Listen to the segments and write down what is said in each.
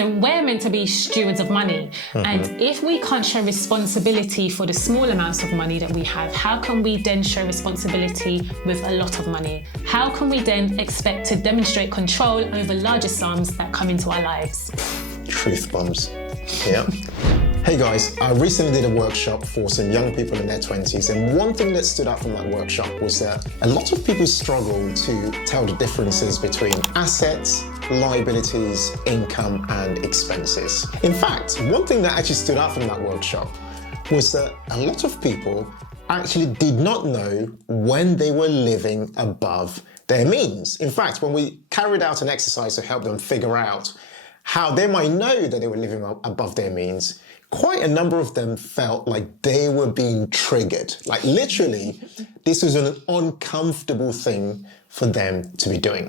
So we're meant to be stewards of money. And if we can't show responsibility for the small amounts of money that we have, how can we then show responsibility with a lot of money? How can we then expect to demonstrate control over larger sums that come into our lives? Truth bombs. Yeah. Hey guys, I recently did a workshop for some young people in their 20s, and one thing that stood out from that workshop was that a lot of people struggle to tell the differences between assets, liabilities, income, and expenses. In fact, one thing that actually stood out from that workshop was that a lot of people actually did not know when they were living above their means. In fact, when we carried out an exercise to help them figure out how they might know that they were living above their means, quite a number of them felt like they were being triggered. Like literally, this was an uncomfortable thing for them to be doing.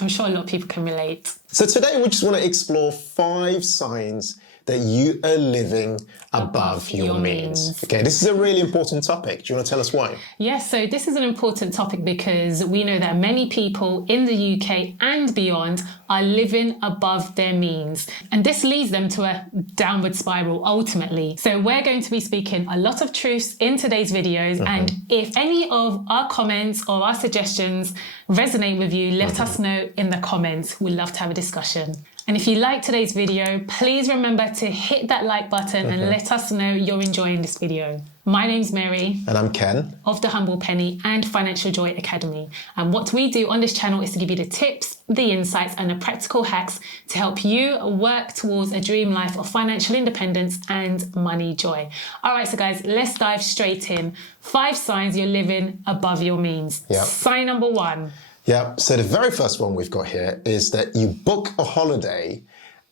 I'm sure a lot of people can relate. So today we just want to explore 5 signs that you are living above your means. Okay, this is a really important topic. Do you want to tell us why? Yes, so this is an important topic because we know that many people in the UK and beyond are living above their means. And this leads them to a downward spiral ultimately. So we're going to be speaking a lot of truths in today's videos. And if any of our comments or our suggestions resonate with you, let us know in the comments. We'd love to have a discussion. And if you like today's video, please remember to hit that like button and let us know you're enjoying this video. My name's Mary. And I'm Ken. Of The Humble Penny and Financial Joy Academy. And what we do on this channel is to give you the tips, the insights and the practical hacks to help you work towards a dream life of financial independence and money joy. All right, so guys, let's dive straight in. 5 signs you're living above your means. Yep. Sign number 1. Yeah, so the very first one we've got here is that you book a holiday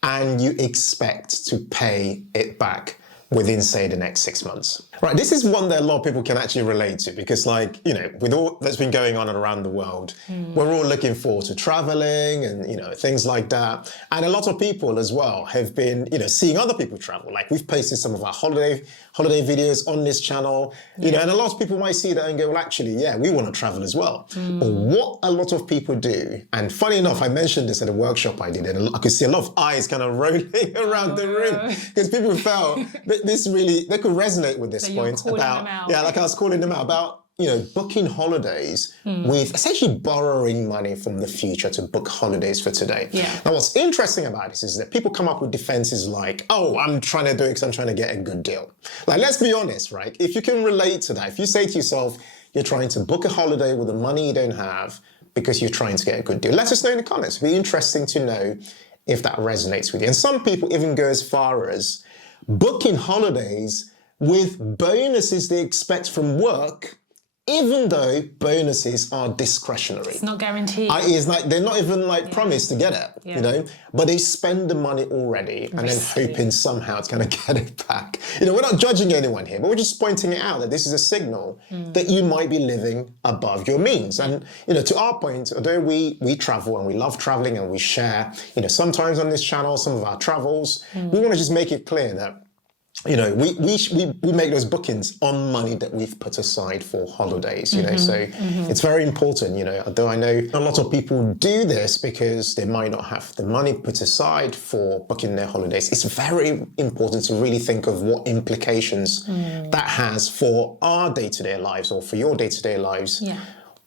and you expect to pay it back within, say, the next 6 months. Right, this is one that a lot of people can actually relate to because, like, you know, with all that's been going on around the world, we're all looking forward to traveling and, you know, things like that. And a lot of people as well have been, you know, seeing other people travel. Like, we've posted some of our holiday videos on this channel, you know, and a lot of people might see that and go, well, actually, yeah, we want to travel as well. But what a lot of people do, and funny enough, I mentioned this at a workshop I did, and I could see a lot of eyes kind of rolling around the room because people felt that this really, they could resonate with this point about, yeah, like I was calling them out about, you know, booking holidays with essentially borrowing money from the future to book holidays for today. Yeah. Now, what's interesting about this is that people come up with defenses like, oh, I'm trying to do it because I'm trying to get a good deal. Like, let's be honest, right? If you can relate to that, if you say to yourself, you're trying to book a holiday with the money you don't have because you're trying to get a good deal, let us know in the comments. It'd be interesting to know if that resonates with you. And some people even go as far as booking holidays with bonuses they expect from work, even though bonuses are discretionary. It's not guaranteed. It's like they're not even like promised to get it, you know, but they spend the money already and then hoping somehow it's going to get it back. You know, we're not judging anyone here, but we're just pointing it out that this is a signal that you might be living above your means. And, you know, to our point, although we travel and we love traveling and we share, you know, sometimes on this channel, some of our travels, we want to just make it clear that, you know, we make those bookings on money that we've put aside for holidays, you know, so it's very important, you know, although I know a lot of people do this because they might not have the money put aside for booking their holidays. It's very important to really think of what implications that has for our day-to-day lives or for your day-to-day lives,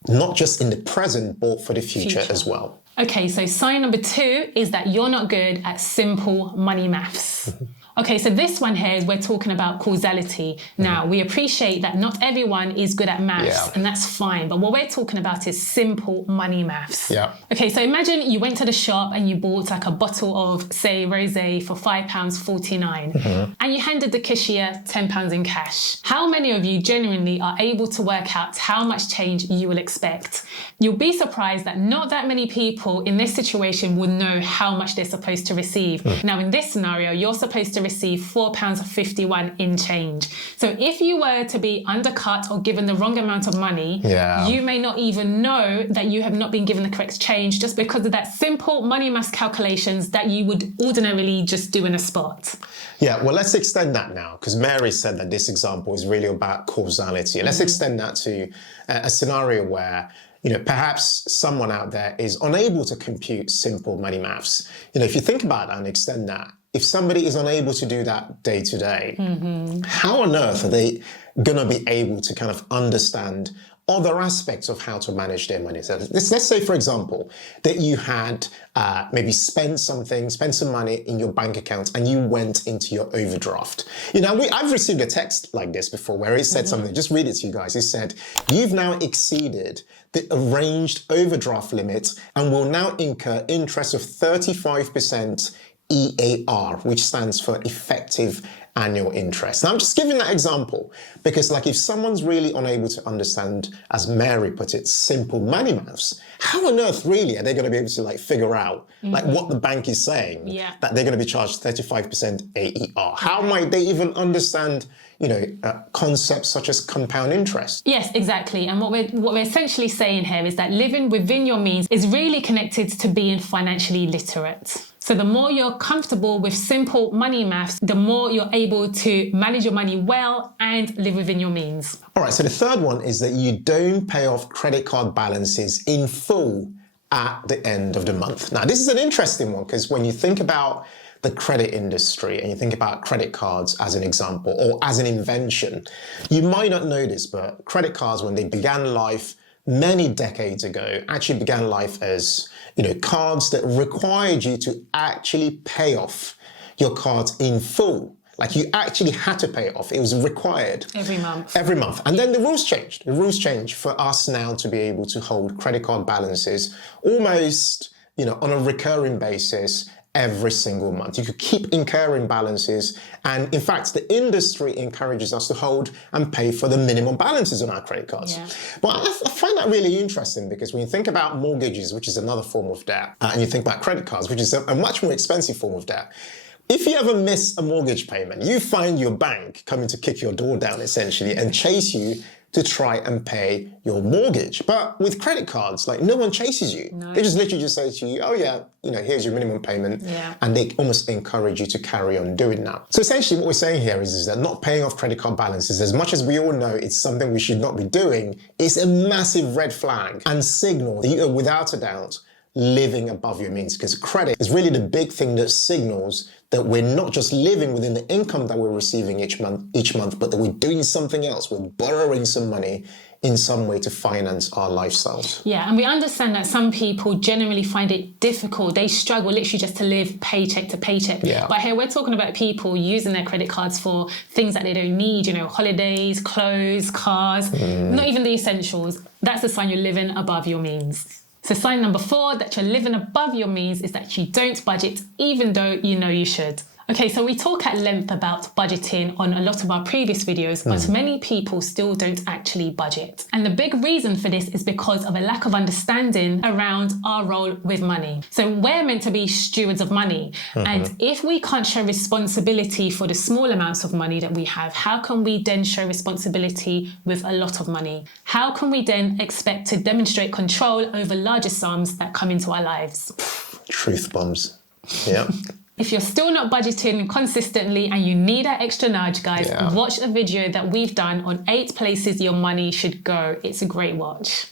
not just in the present, but for the future as well. Okay, so sign number 2 is that you're not good at simple money maths. Okay, so this one here is we're talking about causality. Now, we appreciate that not everyone is good at maths, and that's fine. But what we're talking about is simple money maths. Yeah. Okay, so imagine you went to the shop and you bought like a bottle of, say, rosé for £5.49, and you handed the cashier £10 in cash. How many of you genuinely are able to work out how much change you will expect? You'll be surprised that not that many people in this situation would know how much they're supposed to receive. Now, in this scenario, you're supposed to receive £4.51 in change. So if you were to be undercut or given the wrong amount of money, you may not even know that you have not been given the correct change just because of that simple money mass calculations that you would ordinarily just do in a spot. Yeah, well, let's extend that now, because Mary said that this example is really about causality. Let's extend that to a scenario where perhaps someone out there is unable to compute simple money maths. If you think about that and extend that, if somebody is unable to do that day to day, how on earth are they going to be able to kind of understand other aspects of how to manage their money? So let's say, for example, that you had maybe spent some money in your bank account and you went into your overdraft. I've received a text like this before where it said something, just read it to you guys. It said, you've now exceeded the arranged overdraft limit and will now incur interest of 35% EAR, which stands for effective annual interest. Now, I'm just giving that example because, if someone's really unable to understand, as Mary put it, simple money maths, how on earth really are they going to be able to figure out what the bank is saying that they're going to be charged 35% AER? How might they even understand concepts such as compound interest? Yes, exactly. And what we're essentially saying here is that living within your means is really connected to being financially literate. So the more you're comfortable with simple money maths, the more you're able to manage your money well and live within your means. All right, so the third one is that you don't pay off credit card balances in full at the end of the month. Now, this is an interesting one because when you think about the credit industry and you think about credit cards as an example or as an invention, you might not know this, but credit cards, when they began life many decades ago, actually began life as cards that required you to actually pay off your cards in full. You actually had to pay it off. It was required. Every month. Every month. And then the rules changed. The rules changed for us now to be able to hold credit card balances almost, on a recurring basis every single month. You could keep incurring balances. And in fact, the industry encourages us to hold and pay for the minimum balances on our credit cards. Yeah. But I find that really interesting because when you think about mortgages, which is another form of debt, and you think about credit cards, which is a much more expensive form of debt, if you ever miss a mortgage payment, you find your bank coming to kick your door down essentially and chase you to try and pay your mortgage. But with credit cards, no one chases you. No. They just literally just say to you, oh yeah, here's your minimum payment. Yeah. And they almost encourage you to carry on doing that. So essentially what we're saying here is that not paying off credit card balances, as much as we all know it's something we should not be doing, is a massive red flag and signal that you are without a doubt living above your means, because credit is really the big thing that signals that we're not just living within the income that we're receiving each month, but that we're doing something else. We're borrowing some money in some way to finance our lifestyles. Yeah, and we understand that some people generally find it difficult. They struggle literally just to live paycheck to paycheck. Yeah. But here we're talking about people using their credit cards for things that they don't need, holidays, clothes, cars, not even the essentials. That's a sign you're living above your means. So sign number 4 that you're living above your means is that you don't budget even though you know you should. Okay, so we talk at length about budgeting on a lot of our previous videos, but many people still don't actually budget. And the big reason for this is because of a lack of understanding around our role with money. So we're meant to be stewards of money. And if we can't show responsibility for the small amounts of money that we have, how can we then show responsibility with a lot of money? How can we then expect to demonstrate control over larger sums that come into our lives? Truth bombs. Yeah. If you're still not budgeting consistently and you need that extra nudge, guys, watch a video that we've done on 8 places your money should go. It's a great watch.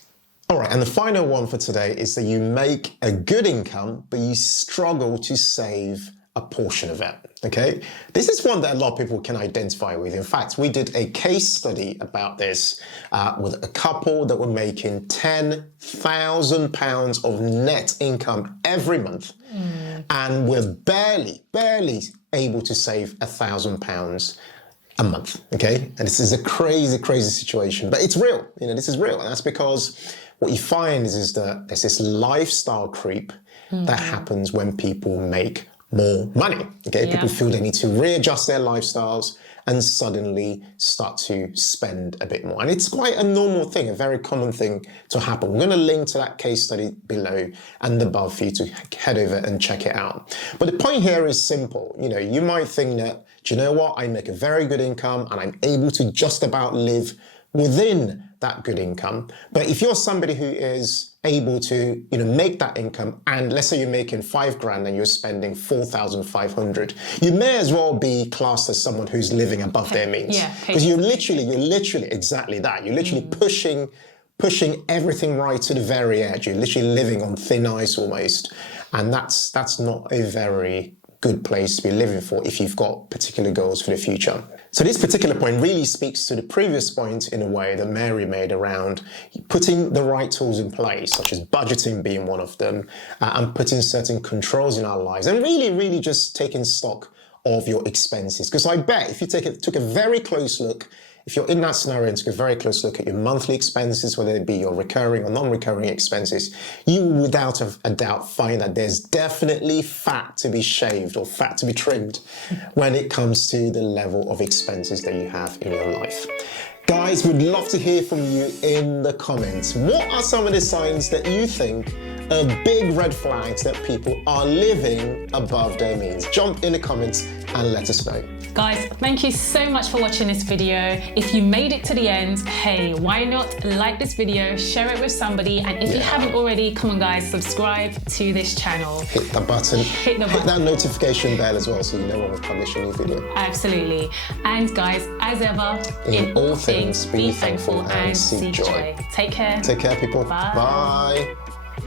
All right, and the final one for today is that you make a good income, but you struggle to save a portion of it, okay? This is one that a lot of people can identify with. In fact, we did a case study about this with a couple that were making £10,000 of net income every month and were barely able to save £1,000 a month, okay? And this is a crazy, crazy situation, but it's real. This is real, and that's because what you find is that there's this lifestyle creep that happens when people make more money, okay? Yeah. People feel they need to readjust their lifestyles and suddenly start to spend a bit more. And it's quite a normal thing, a very common thing to happen. We're gonna link to that case study below and above for you to head over and check it out. But the point here is simple. You might think that, do you know what? I make a very good income and I'm able to just about live within that good income. But if you're somebody who is able to, make that income, and let's say you're making $5,000 and you're spending 4,500, you may as well be classed as someone who's living above their means. Yeah. Because you're literally exactly that. You're literally pushing pushing everything right to the very edge. You're literally living on thin ice almost. And that's not a very good place to be living for if you've got particular goals for the future. So this particular point really speaks to the previous point in a way that Mary made around putting the right tools in place, such as budgeting being one of them, and putting certain controls in our lives, and really just taking stock of your expenses. Because I bet if you took a very close look, if you're in that scenario and took a very close look at your monthly expenses, whether it be your recurring or non-recurring expenses, you will without a doubt find that there's definitely fat to be shaved or fat to be trimmed when it comes to the level of expenses that you have in your life. Guys, we'd love to hear from you in the comments. What are some of the signs that you think are big red flags that people are living above their means? Jump in the comments and let us know. Guys, thank you so much for watching this video. If you made it to the end, hey, why not like this video, share it with somebody, and if you haven't already, come on guys, subscribe to this channel. Hit the button. Hit that notification bell as well so you know when we publish a new video. Absolutely. And guys, as ever, in all things, be thankful and seek joy. Take care. Take care, people. Bye. Bye.